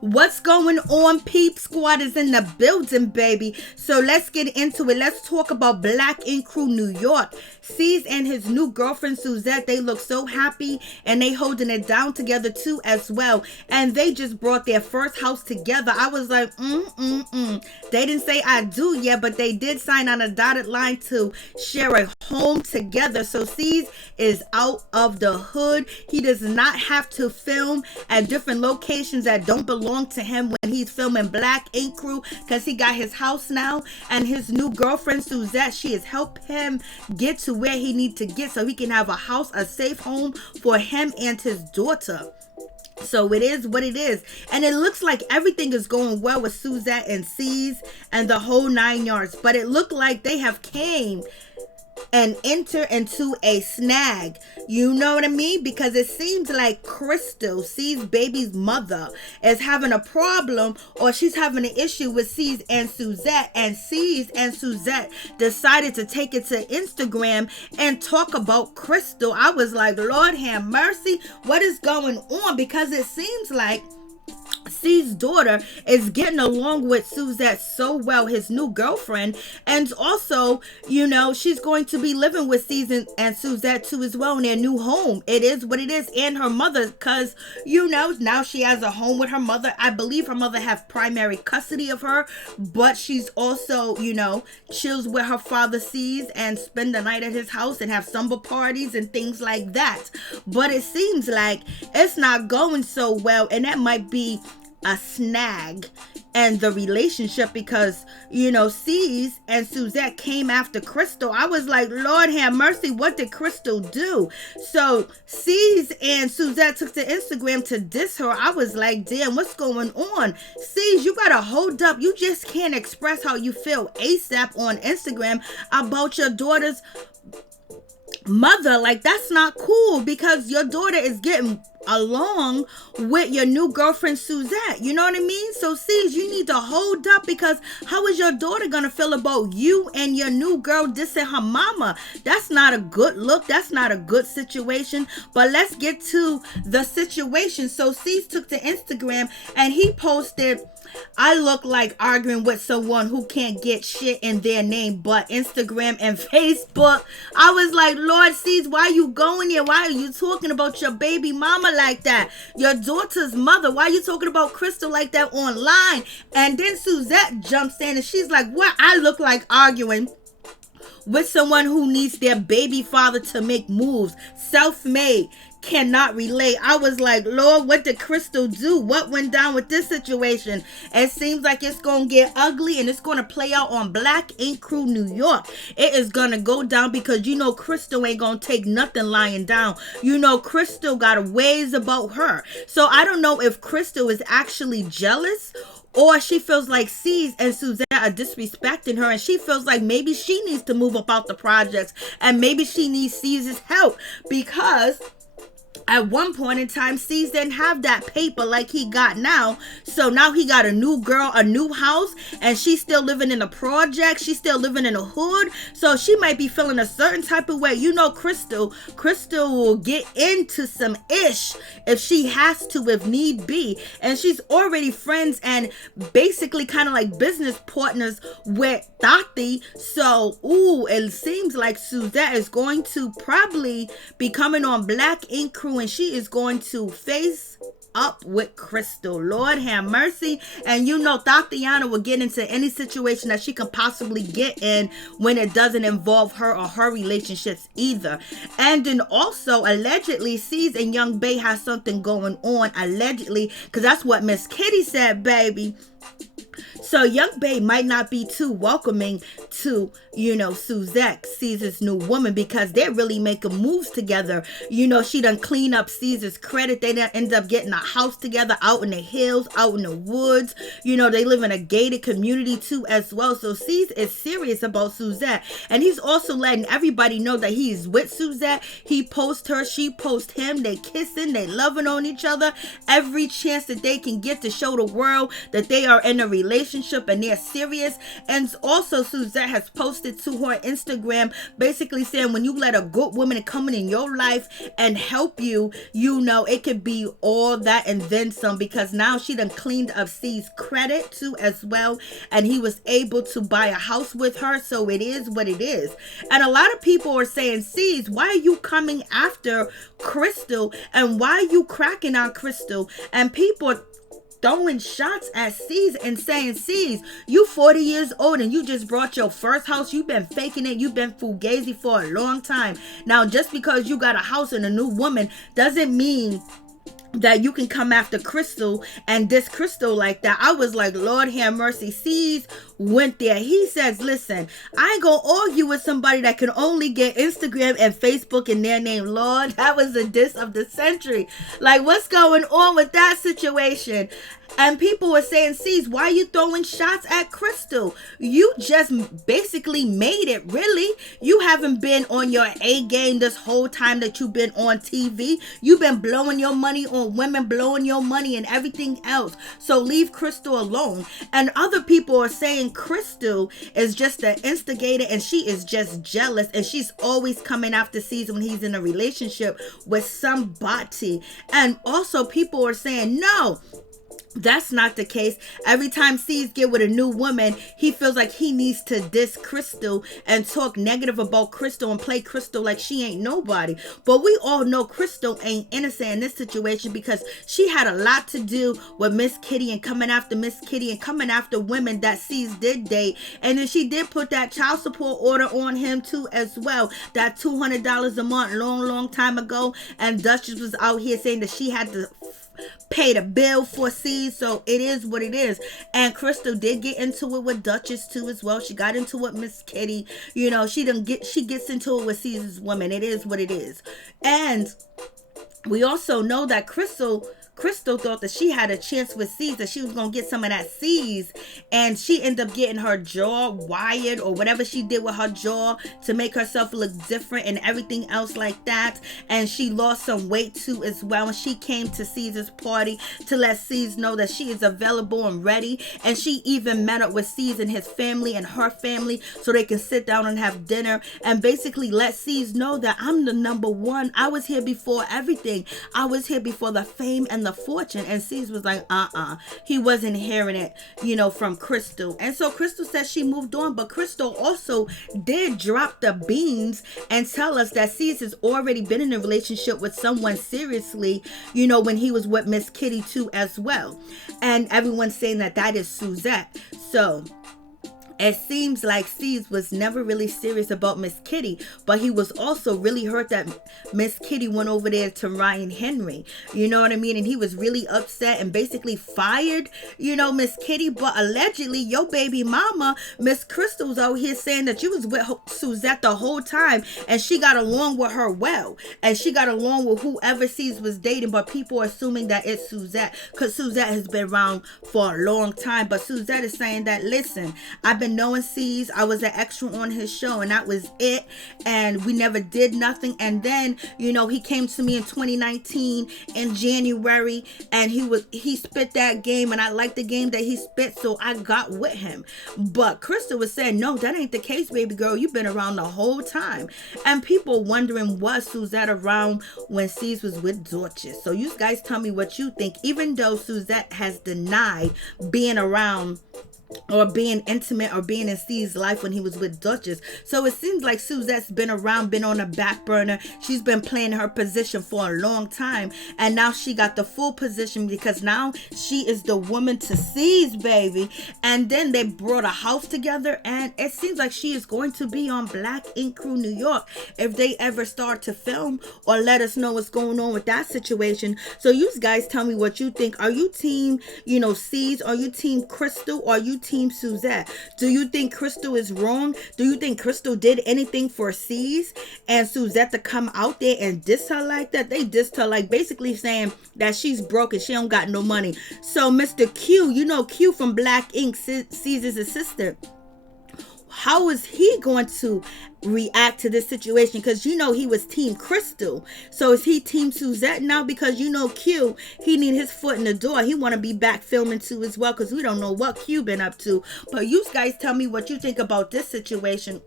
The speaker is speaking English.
What's going on? Peep Squad is in the building, baby. So let's get into it. Let's talk about Black Ink Crew New York. C's and his new girlfriend Suzette, they look so happy and they holding it down together too as well. And they just brought their first house together. I was like, They didn't say I do yet, but they did sign on a dotted line to share a home together. So C's is out of the hood. He does not have to film at different locations that don't belong to him when he's filming Black Ink Crew, because he got his house now, and his new girlfriend Suzette, she has helped him get to where he needs to get so he can have a house, a safe home for him and his daughter. So it is what it is. And it looks like everything is going well with Suzette and C's and the whole 9 yards. But it looked like they have came and enter into a snag. You know what I mean? Because it seems like Crystal, C's baby's mother, is having a problem, or she's having an issue with C's and Suzette. And C's and Suzette decided to take it to Instagram and talk about Crystal. I was like, Lord have mercy, what is going on? Because it seems like C's daughter is getting along with Suzette so well, his new girlfriend, and also, you know, she's going to be living with C's and Suzette too as well in their new home. It is what it is, and her mother, because, you know, now she has a home with her mother. I believe her mother has primary custody of her, but she's also, you know, chills with her father C's and spend the night at his house and have summer parties and things like that. But it seems like it's not going so well, and that might be a snag and the relationship, because, you know, C's and Suzette came after Crystal. I was like, Lord have mercy, what did Crystal do? So C's and Suzette took to Instagram to diss her. I was like, damn, what's going on? C's, you gotta hold up. You just can't express how you feel ASAP on Instagram about your daughter's mother. Like, that's not cool, because your daughter is getting along with your new girlfriend Suzette. You know what I mean? So C's, you need to hold up, because how is your daughter gonna feel about you and your new girl dissing her mama? That's not a good look. That's not a good situation. But let's get to the situation. So C's took to Instagram and he posted, I look like arguing with someone who can't get shit in their name but Instagram and Facebook. I was like, Lord C's, why you going there? Why are you talking about your baby mama like that? Your daughter's mother. Why are you talking about Crystal like that online? And then Suzette jumps in and she's like, what? I look like arguing with someone who needs their baby father to make moves. Self-made. Cannot relate. I was like, Lord, what did Crystal do? What went down with this situation? It seems like it's gonna get ugly, and it's gonna play out on Black Ink Crew New York. It is gonna go down, because you know Crystal ain't gonna take nothing lying down. You know Crystal got ways about her. So I don't know if Crystal is actually jealous, or she feels like C's and Suzette are disrespecting her, and she feels like maybe she needs to move up out the projects, and maybe she needs C's help, because at one point in time, C's didn't have that paper like he got now. So now he got a new girl, a new house, and she's still living in a project. She's still living in a hood. So she might be feeling a certain type of way. You know, Crystal will get into some ish if she has to, if need be. And she's already friends and basically kind of like business partners with Tati. So, it seems like Suzette is going to probably be coming on Black Ink Crew, and she is going to face up with Crystal. Lord have mercy. And you know Tatiana will get into any situation that she can possibly get in when it doesn't involve her or her relationships either. And then also, allegedly, C's and Young Bay has something going on, allegedly, because that's what Miss Kitty said, baby. So Young Bay might not be too welcoming to, you know, Suzette, Caesar's new woman, because they're really making moves together. You know, she done clean up Caesar's credit. They done end up getting a house together out in the hills, out in the woods. You know, they live in a gated community too as well. So Caesar is serious about Suzette. And he's also letting everybody know that he's with Suzette. He posts her, she posts him. They kissing, they loving on each other. Every chance that they can get to show the world that they are in a relationship. relationship and they're serious. And also Suzette has posted to her Instagram basically saying when you let a good woman come in your life and help you, you know, it could be all that and then some, because now she done cleaned up C's credit too as well, and he was able to buy a house with her. So it is what it is. And a lot of people are saying, C's, why are you coming after Crystal and why are you cracking on Crystal? And people are throwing shots at C's and saying, C's, you 40 years old and you just brought your first house. You've been faking it. You've been fugazi for a long time. Now, just because you got a house and a new woman doesn't mean that you can come after Crystal and diss Crystal like that. I was like, Lord have mercy. C's went there. He says, listen, I ain't gonna argue with somebody that can only get Instagram and Facebook in their name. Lord, that was a diss of the century. Like, what's going on with that situation? And people were saying, C's, why are you throwing shots at Crystal? You just basically made it, really. You haven't been on your A game this whole time that you've been on TV. You've been blowing your money on women, blowing your money and everything else. So leave Crystal alone. And other people are saying Crystal is just the instigator and she is just jealous and she's always coming after C's when he's in a relationship with somebody. And also people are saying, no, that's not the case. Every time C's get with a new woman, he feels like he needs to diss Crystal and talk negative about Crystal and play Crystal like she ain't nobody. But we all know Crystal ain't innocent in this situation because she had a lot to do with Miss Kitty and coming after Miss Kitty and coming after women that C's did date. And then she did put that child support order on him too as well. That $200 a month long time ago. And Duchess was out here saying that she had to pay the bill for C's. So it is what it is. And Crystal did get into it with Duchess too as well. She got into it with Miss Kitty. You know, she gets into it with C's woman. It is what it is. And we also know that Crystal thought that she had a chance with C's, that she was going to get some of that C's, and she ended up getting her jaw wired or whatever she did with her jaw to make herself look different and everything else like that. And she lost some weight too as well. And she came to C's party to let C's know that she is available and ready. And she even met up with C's and his family and her family so they can sit down and have dinner and basically let C's know that I'm the number one. I was here before everything. I was here before the fame and the fortune. And C's was like, he wasn't hearing it, you know, from Crystal. And so Crystal says she moved on, but Crystal also did drop the beans and tell us that C's has already been in a relationship with someone seriously, you know, when he was with Miss Kitty too as well. And everyone's saying that that is Suzette. So it seems like C's was never really serious about Miss Kitty, but he was also really hurt that Miss Kitty went over there to Ryan Henry. You know what I mean? And he was really upset and basically fired, you know, Miss Kitty. But allegedly, your baby mama, Miss Crystal's out here saying that you was with Suzette the whole time and she got along with her well. And she got along with whoever C's was dating, but people are assuming that it's Suzette because Suzette has been around for a long time. But Suzette is saying that, listen, I've been knowing C's. I was an extra on his show and that was it. And we never did nothing. And then, you know, he came to me in 2019 in January and he spit that game and I liked the game that he spit. So I got with him. But Crystal was saying, no, that ain't the case, baby girl. You've been around the whole time. And people wondering, was Suzette around when C's was with Duchess? So you guys tell me what you think, even though Suzette has denied being around or being intimate or being in C's life when he was with Duchess. So it seems like Suzette's been around, been on the back burner. She's been playing her position for a long time. And now she got the full position because now she is the woman to C's, baby. And then they brought a house together and it seems like she is going to be on Black Ink Crew New York if they ever start to film or let us know what's going on with that situation. So you guys tell me what you think. Are you team, you know, C's? Are you team Crystal? Or are you team Suzette? Do you think Crystal is wrong? Do you think Crystal did anything for C's and Suzette to come out there and diss her like that? They dissed her like basically saying that she's broke and she don't got no money. So Mr. Q, you know Q from Black Ink, C's assistant. how is he going to react to this situation? Because you know he was team Crystal, so is he team Suzette now? Because you know Q, he need his foot in the door. He want to be back filming too as well, because we don't know what Q been up to. But you guys tell me what you think about this situation.